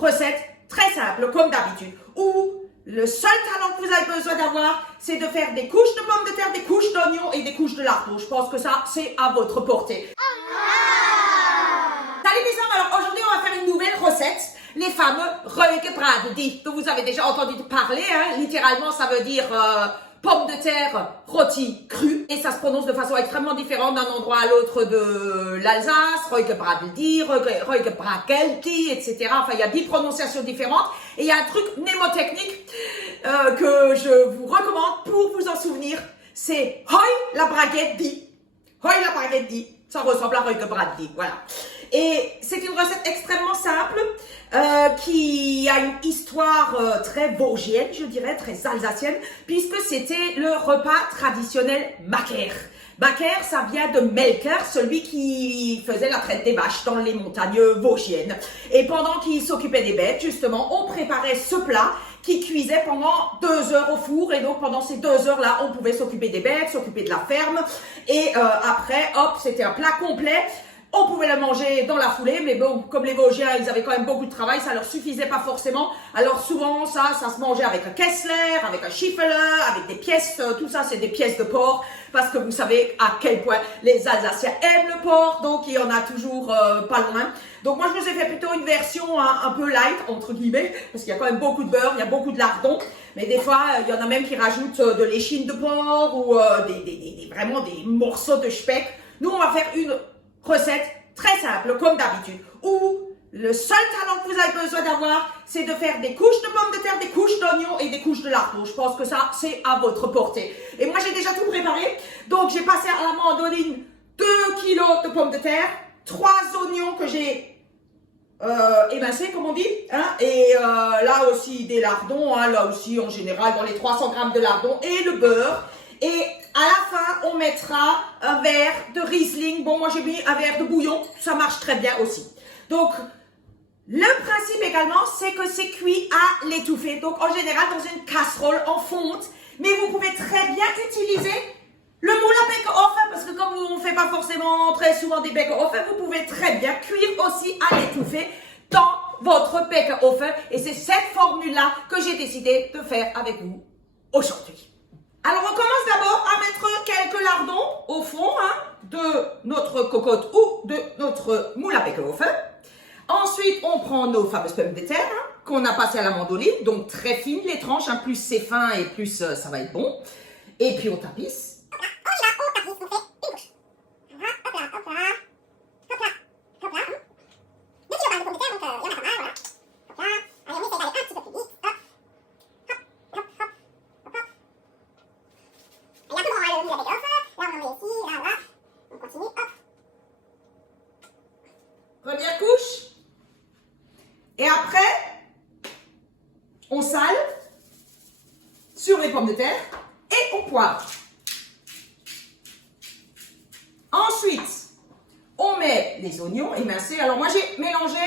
recette très simple, comme d'habitude, où le seul talent que vous avez besoin d'avoir, c'est de faire des couches de pommes de terre, des couches d'oignons et des couches de lardons. Je pense que ça, c'est à votre portée. Salut les hommes, alors aujourd'hui, on va faire une nouvelle recette, les fameux rögebröd, dont vous avez déjà entendu parler, hein. Littéralement, ça veut dire pommes de terre rôties crues, et ça se prononce de façon extrêmement différente d'un endroit à l'autre de l'Alsace, rögebröd, rögebröd, etc. Enfin, il y a 10 prononciations différentes, et il y a un truc mnémotechnique que je vous recommande pour vous en souvenir, c'est Hoi la braguette dit. Hoi la braguette dit. Ça ressemble à rögebröd, voilà. Et c'est une recette extrêmement simple qui a une histoire très vosgienne, je dirais, très alsacienne, puisque c'était le repas traditionnel Macaire. Macaire, ça vient de Melker, celui qui faisait la traite des vaches dans les montagnes vosgiennes. Et pendant qu'il s'occupait des bêtes, justement, on préparait ce plat qui cuisait pendant 2 heures au four. Et donc, pendant ces 2 heures-là, on pouvait s'occuper des bêtes, s'occuper de la ferme. Et après, hop, c'était un plat complet. On pouvait le manger dans la foulée, mais bon, comme les Vosgiens, ils avaient quand même beaucoup de travail, ça leur suffisait pas forcément. Alors souvent, ça se mangeait avec un Kessler, avec un Schiffeler, avec des pièces, tout ça, c'est des pièces de porc, parce que vous savez à quel point les Alsaciens aiment le porc, donc il y en a toujours pas loin. Donc moi, je vous ai fait plutôt une version un peu light, entre guillemets, parce qu'il y a quand même beaucoup de beurre, il y a beaucoup de lardons, mais des fois, il y en a même qui rajoutent de l'échine de porc ou vraiment des morceaux de speck. Nous, on va faire une recette très simple, comme d'habitude, où le seul talent que vous avez besoin d'avoir, c'est de faire des couches de pommes de terre, des couches d'oignons et des couches de lardons. Je pense que ça, c'est à votre portée. Et moi, j'ai déjà tout préparé. Donc, j'ai passé à la mandoline 2 kilos de pommes de terre, 3 oignons que j'ai émincés, comme on dit, hein, et là aussi des lardons, hein, là aussi, en général, dans les 300 grammes de lardons, et le beurre. Et à la fin, on mettra un verre de Riesling. Bon, moi j'ai mis un verre de bouillon, ça marche très bien aussi. Donc, le principe également, c'est que c'est cuit à l'étouffée. Donc, en général, dans une casserole en fonte. Mais vous pouvez très bien utiliser le moule à Backofen, parce que comme on ne fait pas forcément très souvent des Backofen, vous pouvez très bien cuire aussi à l'étouffée dans votre Backofen. Et c'est cette formule-là que j'ai décidé de faire avec vous aujourd'hui. Alors, on commence d'abord à mettre quelques lardons au fond de notre cocotte ou de notre moule à Backofen. Ensuite, on prend nos fameuses pommes de terre qu'on a passées à la mandoline, donc très fines les tranches, plus c'est fin et plus ça va être bon. Et puis on tapisse. Première couche. Et après, on sale sur les pommes de terre et on poivre. Ensuite, on met les oignons émincés. Alors moi, j'ai mélangé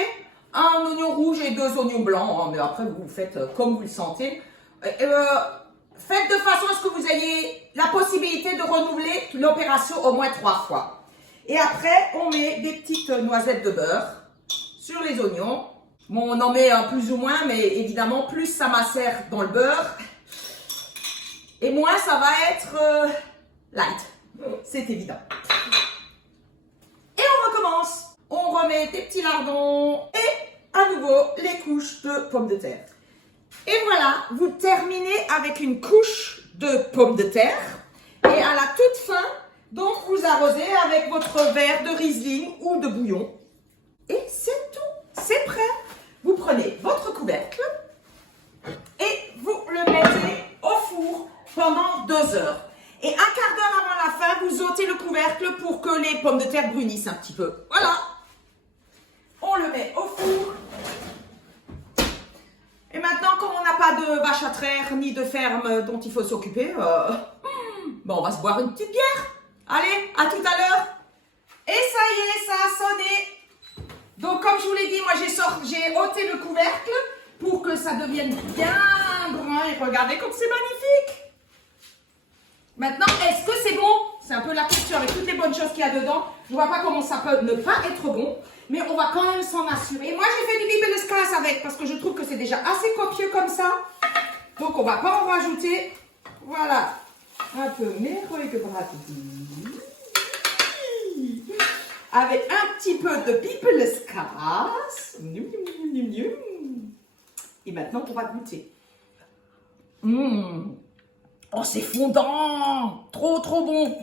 un oignon rouge et 2 oignons blancs. Mais après, vous faites comme vous le sentez. Faites de façon à ce que vous ayez la possibilité de renouveler l'opération au moins 3 fois. Et après, on met des petites noisettes de beurre sur les oignons. Bon, on en met un plus ou moins, mais évidemment, plus ça macère dans le beurre, et moins ça va être light. C'est évident. Et on recommence. On remet des petits lardons et à nouveau les couches de pommes de terre. Et voilà, vous terminez avec une couche de pommes de terre. Et à la toute fin, donc vous arrosez avec votre verre de Riesling ou de bouillon. Et c'est tout, c'est prêt. Vous prenez votre couvercle et vous le mettez au four pendant 2 heures. Et un quart d'heure avant la fin, vous ôtez le couvercle pour que les pommes de terre brunissent un petit peu. Voilà. On le met au four. Et maintenant, comme on n'a pas de vache à traire ni de ferme dont il faut s'occuper, on va se boire une petite bière. Allez, à tout à l'heure. Et ça y est, ça a sonné. Donc, comme je vous l'ai dit, moi, j'ai ôté le couvercle pour que ça devienne bien brun. Et regardez comme c'est magnifique. Maintenant, est-ce que c'est bon? C'est un peu la question avec toutes les bonnes choses qu'il y a dedans. Je ne vois pas comment ça peut ne pas être bon. Mais on va quand même s'en assurer. Moi, j'ai fait du bibeleskas avec parce que je trouve que c'est déjà assez copieux comme ça. Donc, on va pas en rajouter. Voilà. Un peu meroïgebraten. Avec un petit peu de bibeleskas. Et maintenant, on va goûter. Oh, c'est fondant. Trop, trop bon.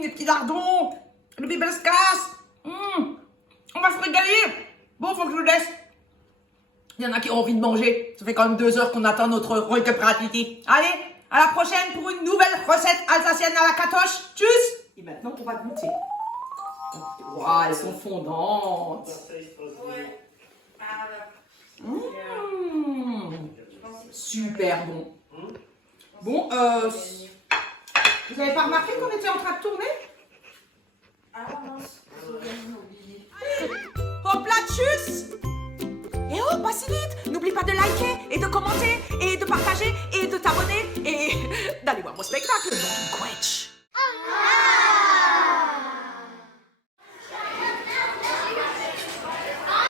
Les petits lardons. Le bibeleskas. On va se régaler. Bon, faut que je le laisse. Il y en a qui ont envie de manger. Ça fait quand même 2 heures qu'on attend notre Reukepratliti. Allez, à la prochaine pour une nouvelle recette alsacienne à la catoche. Tchuss. Et maintenant, on va goûter. Waouh, elles sont fondantes. Super bon. Bon, vous n'avez pas remarqué qu'on était en train de tourner? Ah mince, j'ai oublié. Hop là, tchuss. Et oh, pas si vite. N'oublie pas de liker et de commenter et de partager et de t'abonner et d'aller voir mon spectacle. Donc, Quetch.